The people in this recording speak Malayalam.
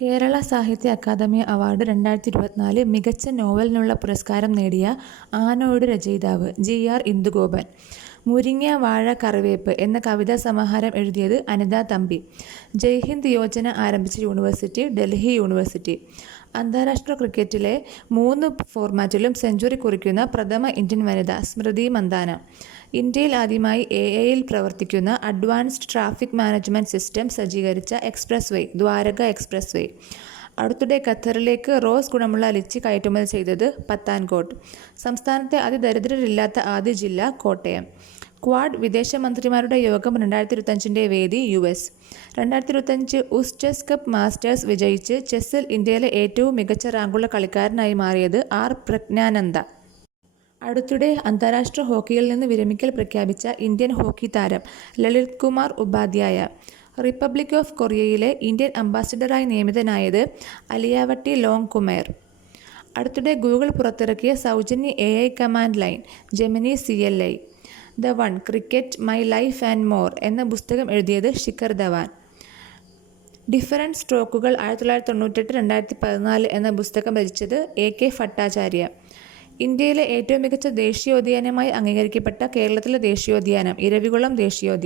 കേരള സാഹിത്യ അക്കാദമി അവാർഡ് 2024 മികച്ച നോവലിനുള്ള പുരസ്കാരം നേടിയ ആനോട് രചയിതാവ് GR ഇന്ദുഗോപൻ. മുരിങ്ങ വാഴ കറിവേപ്പ് എന്ന കവിതാ സമാഹാരം എഴുതിയത് അനിത തമ്പി. ജയ്ഹിന്ദ് യോജന ആരംഭിച്ച യൂണിവേഴ്സിറ്റി ഡൽഹി യൂണിവേഴ്സിറ്റി. അന്താരാഷ്ട്ര ക്രിക്കറ്റിലെ 3 ഫോർമാറ്റിലും സെഞ്ചുറി കുറിക്കുന്ന പ്രഥമ ഇന്ത്യൻ വനിത സ്മൃതി മന്ദാന. ഇന്ത്യയിൽ ആദ്യമായി AI-യിൽ പ്രവർത്തിക്കുന്ന അഡ്വാൻസ്ഡ് ട്രാഫിക് മാനേജ്മെന്റ് സിസ്റ്റം സജ്ജീകരിച്ച expressway Dwarka expressway. അടുത്തിടെ ഖത്തറിലേക്ക് റോസ് ഗുണമുള്ള ലിച്ചി കയറ്റുമതി ചെയ്തത് പത്താൻകോട്ട്. സംസ്ഥാനത്തെ അതിദരിദ്രരില്ലാത്ത ആദ്യ ജില്ല കോട്ടയം. ക്വാഡ് വിദേശമന്ത്രിമാരുടെ യോഗം 2025 വേദി US. 2025 ചെസ് കപ്പ് മാസ്റ്റേഴ്സ് വിജയിച്ച് ചെസ്സിൽ ഇന്ത്യയിലെ ഏറ്റവും മികച്ച റാങ്കുള്ള കളിക്കാരനായി മാറിയത് പ്രജ്ഞാനന്ദ. അടുത്തിടെ അന്താരാഷ്ട്ര ഹോക്കിയിൽ നിന്ന് വിരമിക്കൽ പ്രഖ്യാപിച്ച ഇന്ത്യൻ ഹോക്കി താരം ലളിത് കുമാർ ഉപാധ്യായ. റിപ്പബ്ലിക് ഓഫ് കൊറിയയിലെ ഇന്ത്യൻ അംബാസിഡറായി നിയമിതനായത് അലിയാവട്ടി ലോങ് കുമേർ. അടുത്തിടെ ഗൂഗിൾ പുറത്തിറക്കിയ സൗജന്യ AI command line Gemini CLI. The one cricket my life and more എന്ന പുസ്തകം എഴുതിയത് ശിഖർ ധവാൻ. ഡിഫറൻറ്റ് സ്ട്രോക്കുകൾ 1998-2014 എന്ന പുസ്തകം രചിച്ചത് AK ഭട്ടാചാര്യ. ഇന്ത്യയിലെ ഏറ്റവും മികച്ച ദേശീയോദ്യാനമായി അംഗീകരിക്കപ്പെട്ട കേരളത്തിലെ ദേശീയോദ്യാനം ഇരവികുളം ദേശീയോദ്യാനം.